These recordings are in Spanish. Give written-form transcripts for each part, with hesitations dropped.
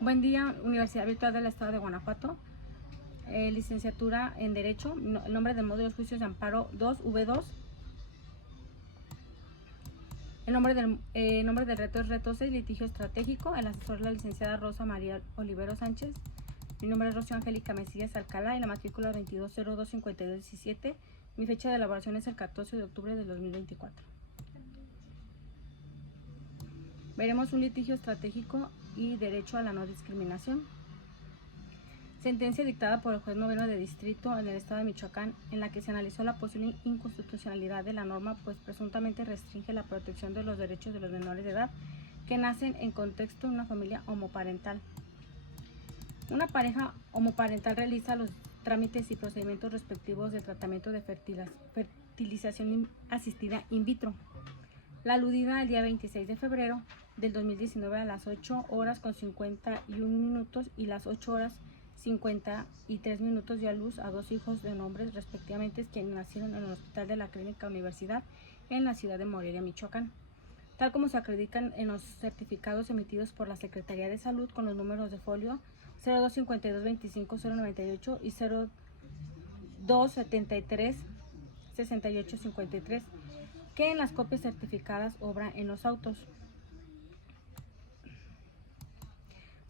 Buen día, Universidad Virtual del Estado de Guanajuato. Licenciatura en Derecho. El nombre del módulo de juicios de amparo 2V2. El nombre del reto es reto 6, litigio estratégico. El asesor es la licenciada Rosa María Olivero Sánchez. Mi nombre es Rocío Angélica Mesillas Alcalá y la matrícula 22025217. Mi fecha de elaboración es el 14 de octubre del 2024. Veremos un litigio estratégico y derecho a la no discriminación. Sentencia dictada por el juez noveno de distrito en el estado de Michoacán, en la que se analizó la posible inconstitucionalidad de la norma, pues presuntamente restringe la protección de los derechos de los menores de edad que nacen en contexto de una familia homoparental. Una pareja homoparental realiza los trámites y procedimientos respectivos de tratamiento de fertilización asistida in vitro. La aludida el día 26 de febrero del 2019 a las 8 horas con 51 minutos y las 8 horas 53 minutos dio a luz a dos hijos de nombres respectivamente, quienes nacieron en el Hospital de la Clínica Universidad en la ciudad de Morelia, Michoacán, tal como se acreditan en los certificados emitidos por la Secretaría de Salud con los números de folio 025225-098 y 0273-6853, que en las copias certificadas obra en los autos.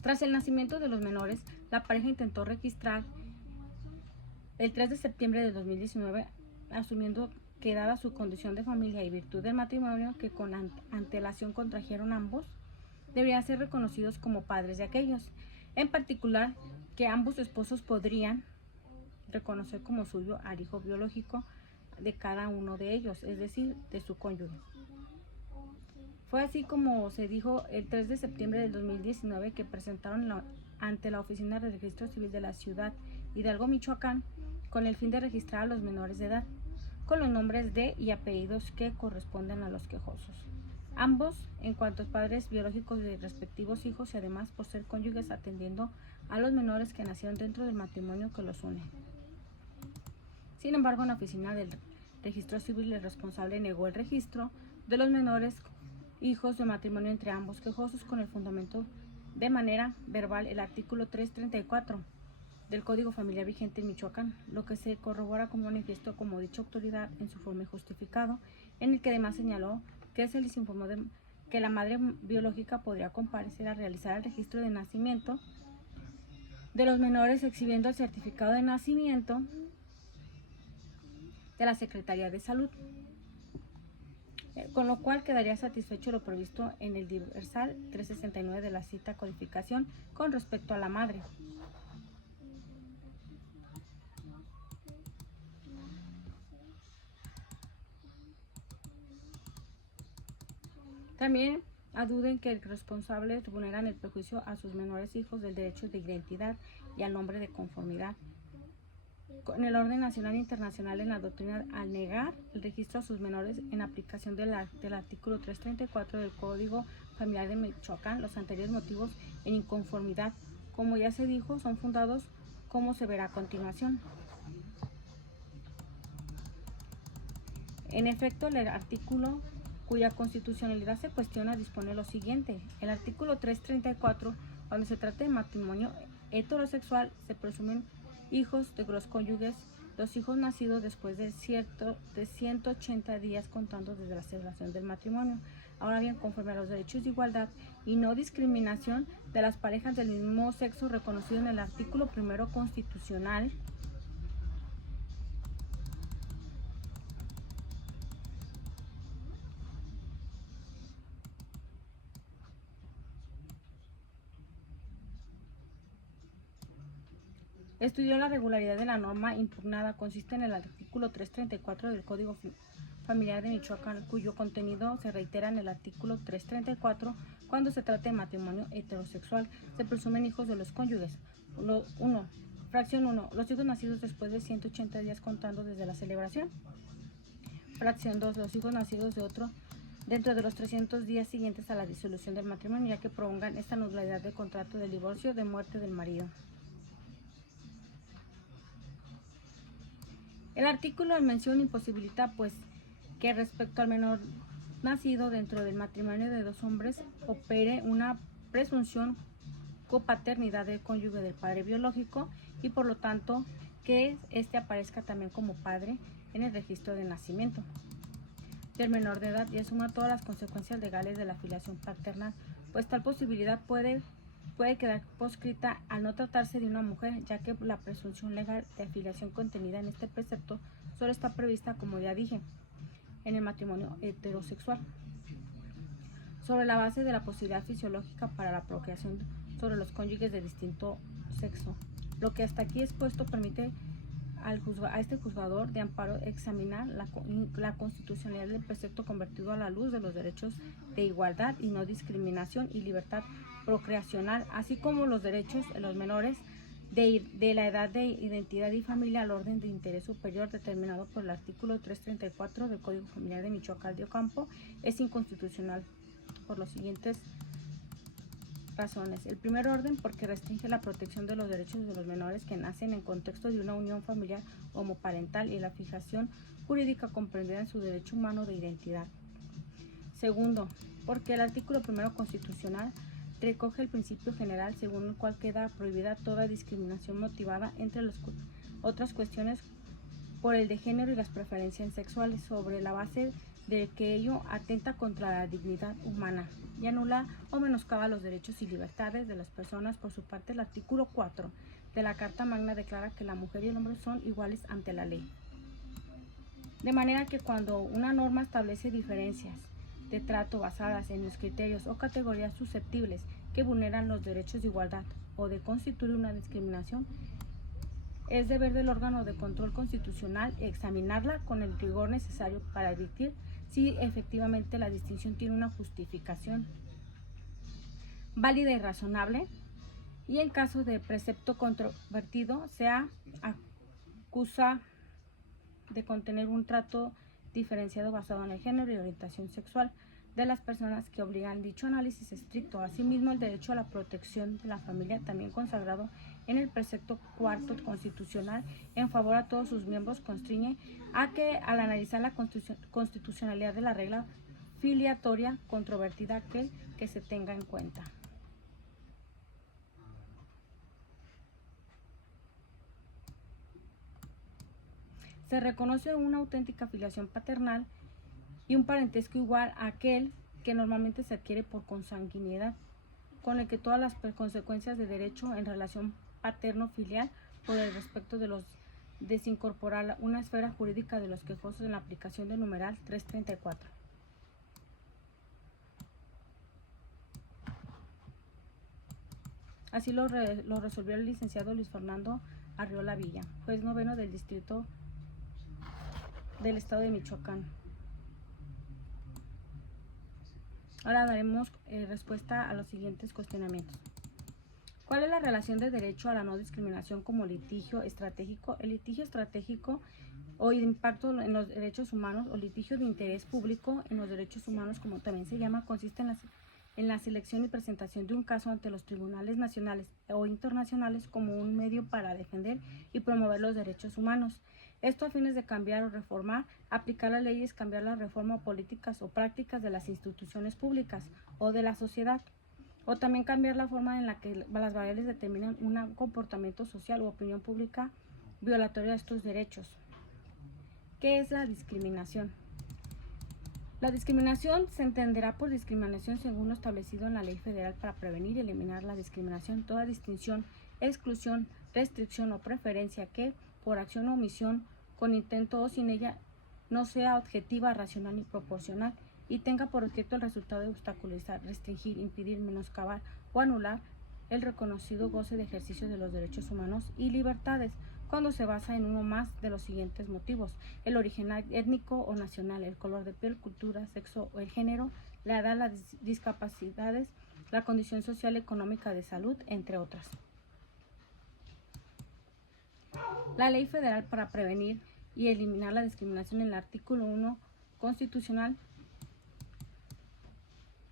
Tras el nacimiento de los menores, la pareja intentó registrar el 3 de septiembre de 2019, asumiendo que dada su condición de familia y virtud del matrimonio que con antelación contrajeron ambos, deberían ser reconocidos como padres de aquellos. En particular, que ambos esposos podrían reconocer como suyo al hijo biológico de cada uno de ellos, es decir, de su cónyuge. Fue así como se dijo el 3 de septiembre del 2019 que presentaron ante la Oficina de Registro Civil de la Ciudad Hidalgo, Michoacán, con el fin de registrar a los menores de edad, con los nombres de y apellidos que corresponden a los quejosos. Ambos en cuanto a padres biológicos de respectivos hijos y además por ser cónyuges atendiendo a los menores que nacieron dentro del matrimonio que los une. Sin embargo, en la Oficina del Registro Civil el responsable negó el registro de los menores hijos de matrimonio entre ambos quejosos con el fundamento de manera verbal el artículo 334 del Código Familiar vigente en Michoacán, lo que se corrobora como manifiesto como dicha autoridad en su forma y justificado, en el que además señaló que se les informó de que la madre biológica podría comparecer a realizar el registro de nacimiento de los menores exhibiendo el certificado de nacimiento de la Secretaría de Salud, con lo cual quedaría satisfecho lo previsto en el diversal 369 de la cita codificación con respecto a la madre. También aduden que los responsables vulneran el prejuicio a sus menores hijos del derecho de identidad y al nombre de conformidad con el orden nacional e internacional en la doctrina al negar el registro a sus menores en aplicación del artículo 334 del Código Familiar de Michoacán. Los anteriores motivos en inconformidad, como ya se dijo, son fundados, como se verá a continuación. En efecto, el artículo cuya constitucionalidad se cuestiona dispone lo siguiente. El artículo 334, cuando se trata de matrimonio heterosexual, se presumen hijos de los cónyuges, los hijos nacidos después de 180 días contando desde la celebración del matrimonio. Ahora bien, conforme a los derechos de igualdad y no discriminación de las parejas del mismo sexo reconocido en el artículo primero constitucional, estudió la regularidad de la norma impugnada. Consiste en el artículo 334 del Código Familiar de Michoacán, cuyo contenido se reitera en el artículo 334 cuando se trata de matrimonio heterosexual. Se presumen hijos de los cónyuges. 1. Fracción 1. Los hijos nacidos después de 180 días contando desde la celebración. Fracción 2. Los hijos nacidos de otro dentro de los 300 días siguientes a la disolución del matrimonio, ya que prolongan esta nulidad de contrato de divorcio de muerte del marido. El artículo en mención imposibilita, pues, que respecto al menor nacido dentro del matrimonio de dos hombres opere una presunción copaternidad del cónyuge del padre biológico y por lo tanto que éste aparezca también como padre en el registro de nacimiento del menor de edad y asuma todas las consecuencias legales de la filiación paternal, pues tal posibilidad puede quedar proscrita al no tratarse de una mujer, ya que la presunción legal de afiliación contenida en este precepto solo está prevista, como ya dije, en el matrimonio heterosexual, sobre la base de la posibilidad fisiológica para la procreación sobre los cónyuges de distinto sexo. Lo que hasta aquí expuesto permite a este juzgador de amparo examinar la constitucionalidad del precepto convertido a la luz de los derechos de igualdad y no discriminación y libertad procreacional, así como los derechos de los menores de la edad de identidad y familia al orden de interés superior determinado por el artículo 334 del Código Familiar de Michoacán de Ocampo, es inconstitucional por los siguientes razones. El primer orden, porque restringe la protección de los derechos de los menores que nacen en contexto de una unión familiar homoparental y la fijación jurídica comprendida en su derecho humano de identidad. Segundo, porque el artículo primero constitucional recoge el principio general según el cual queda prohibida toda discriminación motivada entre las otras cuestiones por el de género y las preferencias sexuales sobre la base de que ello atenta contra la dignidad humana y anula o menoscaba los derechos y libertades de las personas. Por su parte, el artículo 4 de la Carta Magna declara que la mujer y el hombre son iguales ante la ley. De manera que cuando una norma establece diferencias de trato basadas en los criterios o categorías susceptibles que vulneran los derechos de igualdad o de constituir una discriminación, es deber del órgano de control constitucional examinarla con el rigor necesario para advertir si efectivamente la distinción tiene una justificación válida y razonable, y en caso de precepto controvertido se acusa de contener un trato diferenciado basado en el género y orientación sexual de las personas que obligan dicho análisis estricto. Asimismo, el derecho a la protección de la familia, también consagrado en el precepto cuarto constitucional en favor a todos sus miembros, constriñe a que al analizar la constitucionalidad de la regla filiatoria controvertida aquel que se tenga en cuenta. Se reconoce una auténtica filiación paternal y un parentesco igual a aquel que normalmente se adquiere por consanguinidad, con el que todas las consecuencias de derecho en relación paterno-filial por el respecto de los desincorporar una esfera jurídica de los quejosos en la aplicación del numeral 334. Así lo resolvió el licenciado Luis Fernando Arriola Villa, juez noveno del distrito del estado de Michoacán. Ahora daremos respuesta a los siguientes cuestionamientos. ¿Cuál es la relación de derecho a la no discriminación como litigio estratégico? El litigio estratégico o impacto en los derechos humanos o litigio de interés público en los derechos humanos, como también se llama, consiste en la selección y presentación de un caso ante los tribunales nacionales o internacionales como un medio para defender y promover los derechos humanos. Esto a fines de cambiar o reformar, aplicar las leyes, cambiar la reforma o políticas o prácticas de las instituciones públicas o de la sociedad, o también cambiar la forma en la que las variables determinan un comportamiento social u opinión pública violatoria de estos derechos. ¿Qué es la discriminación? La discriminación se entenderá por discriminación según lo establecido en la Ley Federal para prevenir y eliminar la discriminación, toda distinción, exclusión, restricción o preferencia que, por acción o omisión, con intento o sin ella, no sea objetiva, racional ni proporcional y tenga por objeto el resultado de obstaculizar, restringir, impedir, menoscabar o anular el reconocido goce de ejercicio de los derechos humanos y libertades, cuando se basa en uno más de los siguientes motivos: el origen étnico o nacional, el color de piel, cultura, sexo o el género, la edad, las discapacidades, la condición social y económica de salud, entre otras. La Ley Federal para prevenir y eliminar la discriminación, en el artículo 1 constitucional,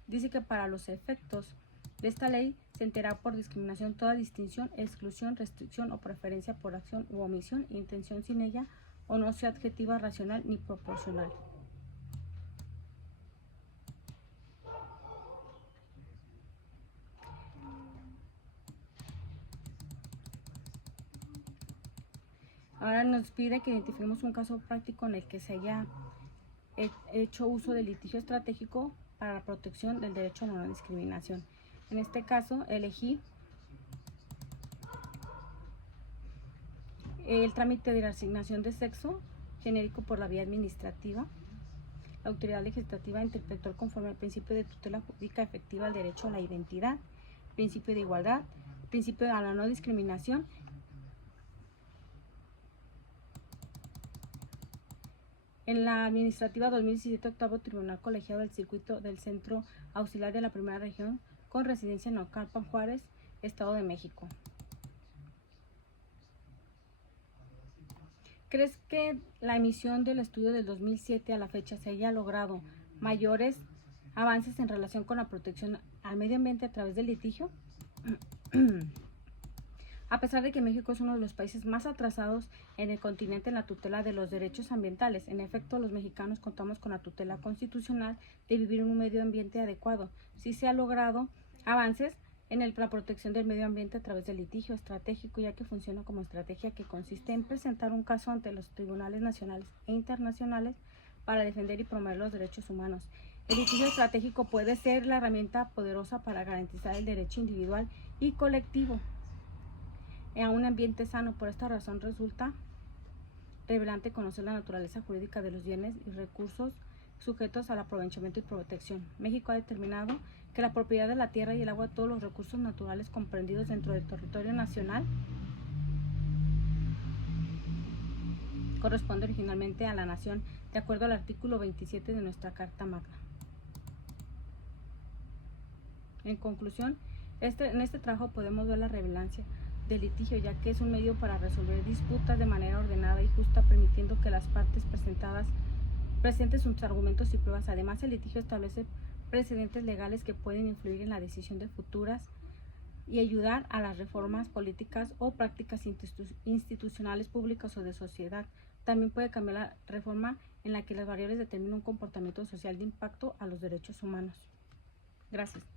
dice que para los efectos de esta ley se entenderá por discriminación toda distinción, exclusión, restricción o preferencia por acción u omisión, intención sin ella, o no sea objetiva, racional ni proporcional. Ahora nos pide que identifiquemos un caso práctico en el que se haya hecho uso del litigio estratégico para la protección del derecho a la no discriminación. En este caso, elegí el trámite de la asignación de sexo genérico por la vía administrativa. La autoridad legislativa interpretó conforme al principio de tutela jurídica efectiva el derecho a la identidad, principio de igualdad, principio de la no discriminación. En la administrativa 2017, octavo Tribunal Colegiado del Circuito del Centro Auxiliar de la Primera Región, con residencia en Naucalpan, Juárez, Estado de México. ¿Crees que la emisión del estudio del 2007 a la fecha se haya logrado mayores avances en relación con la protección al medio ambiente a través del litigio? A pesar de que México es uno de los países más atrasados en el continente en la tutela de los derechos ambientales, en efecto, los mexicanos contamos con la tutela constitucional de vivir en un medio ambiente adecuado. Sí se ha logrado avances en la protección del medio ambiente a través del litigio estratégico, ya que funciona como estrategia que consiste en presentar un caso ante los tribunales nacionales e internacionales para defender y promover los derechos humanos. El litigio estratégico puede ser la herramienta poderosa para garantizar el derecho individual y colectivo en un ambiente sano. Por esta razón resulta relevante conocer la naturaleza jurídica de los bienes y recursos sujetos al aprovechamiento y protección. México ha determinado que la propiedad de la tierra y el agua, todos los recursos naturales comprendidos dentro del territorio nacional, corresponde originalmente a la nación, de acuerdo al artículo 27 de nuestra Carta Magna. En conclusión, en este trabajo podemos ver la relevancia del litigio, ya que es un medio para resolver disputas de manera ordenada y justa, permitiendo que las partes presenten sus argumentos y pruebas. Además, el litigio establece precedentes legales que pueden influir en la decisión de futuras y ayudar a las reformas políticas o prácticas institucionales, públicas o de sociedad. También puede cambiar la reforma en la que las variables determinan un comportamiento social de impacto a los derechos humanos. Gracias.